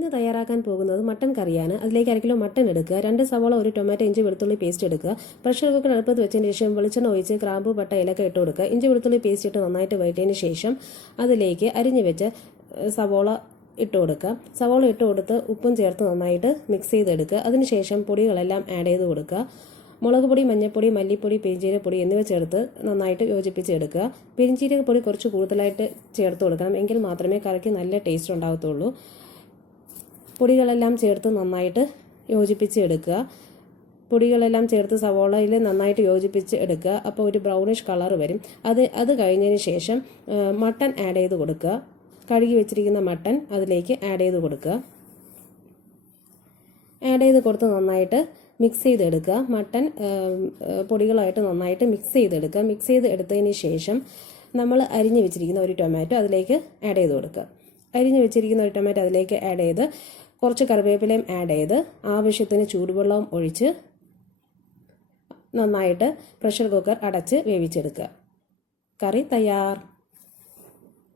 ഇന്ന് തയ്യാറാക്കാൻ പോകുന്നത് മട്ടൻ കറിയാണ്. അതിലേക്ക് അര കിലോ മട്ടൻ എടുക്കുക. രണ്ട് സവാള ഒരു ടൊമാറ്റോ ഇഞ്ചി വെളുത്തുള്ളി പേസ്റ്റ് എടുക്കുക. പ്രഷർ കുക്കർ അടുപ്പത്ത് വെച്ചതിന് ശേഷം വെളിച്ചെണ്ണ ഒഴിച്ച് ക്രാമ്പ് പട്ട ഇലക്ക ഇട്ട് കൊടുക്കുക. ഇഞ്ചി വെളുത്തുള്ളി പേസ്റ്റ് ഇട്ട് നന്നായിട്ട് വഴറ്റിയതിന് ശേഷം അതിലേക്ക് അരിഞ്ഞു വെച്ച സവാള ഇട്ട് കൊടുക്കുക. സവോള ഇട്ട് കൊടുത്ത് ഉപ്പും ചേർത്ത് നന്നായിട്ട് മിക്സ് ചെയ്തെടുക്കുക. അതിനുശേഷം പൊടികളെല്ലാം ആഡ് ചെയ്ത് കൊടുക്കുക. മുളക് പൊടി മഞ്ഞൾപ്പൊടി മല്ലിപ്പൊടി പെരിഞ്ചീരപ്പൊടി എന്നിവ ചേർത്ത് നന്നായിട്ട് യോജിപ്പിച്ചെടുക്കുക പെരിഞ്ചീരക പൊടി കുറച്ച് കൂടുതലായിട്ട് ചേർത്ത് കൊടുക്കണം. എങ്കിൽ മാത്രമേ കറിക്ക് നല്ല ടേസ്റ്റ് ഉണ്ടാകത്തുള്ളൂ പൊടികളെല്ലാം ചേർത്ത് നന്നായിട്ട് യോജിപ്പിച്ച് എടുക്കുക. പൊടികളെല്ലാം ചേർത്ത് സവോളയിൽ നന്നായിട്ട് യോജിപ്പിച്ച് എടുക്കുക. അപ്പോൾ ഒരു ബ്രൗണിഷ് കളർ വരും. അത് അത് കഴിഞ്ഞതിന് ശേഷം മട്ടൺ ആഡ് ചെയ്ത് കൊടുക്കുക. കഴുകി വെച്ചിരിക്കുന്ന മട്ടൺ അതിലേക്ക് ആഡ് ചെയ്ത് കൊടുക്കുക. ആഡ് ചെയ്ത് കൊടുത്ത് നന്നായിട്ട് മിക്സ് ചെയ്തെടുക്കുക. മട്ടൺ പൊടികളായിട്ട് നന്നായിട്ട് മിക്സ് ചെയ്തെടുക്കുക. മിക്സ് ചെയ്ത് എടുത്തതിന് ശേഷം നമ്മൾ അരിഞ്ഞു വെച്ചിരിക്കുന്ന ഒരു ടൊമാറ്റോ അതിലേക്ക് ആഡ് ചെയ്ത് കൊടുക്കുക. അരിഞ്ഞു വെച്ചിരിക്കുന്ന ഒരു ടൊമാറ്റോ അതിലേക്ക് ആഡ് ചെയ്ത് കുറച്ച് കറിവേപ്പിലയും ആഡ് ചെയ്ത് ആവശ്യത്തിന് ചൂടുവെള്ളവും ഒഴിച്ച് നന്നായിട്ട് പ്രഷർ കുക്കർ അടച്ച് വേവിച്ചെടുക്കുക. കറി തയ്യാർ.